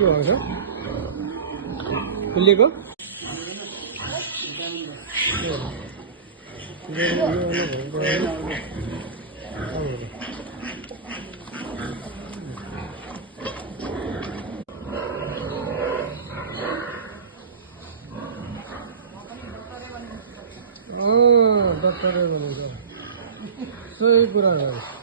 के भएको छ खुलेको डक्टरले भनेको सही कुरा हो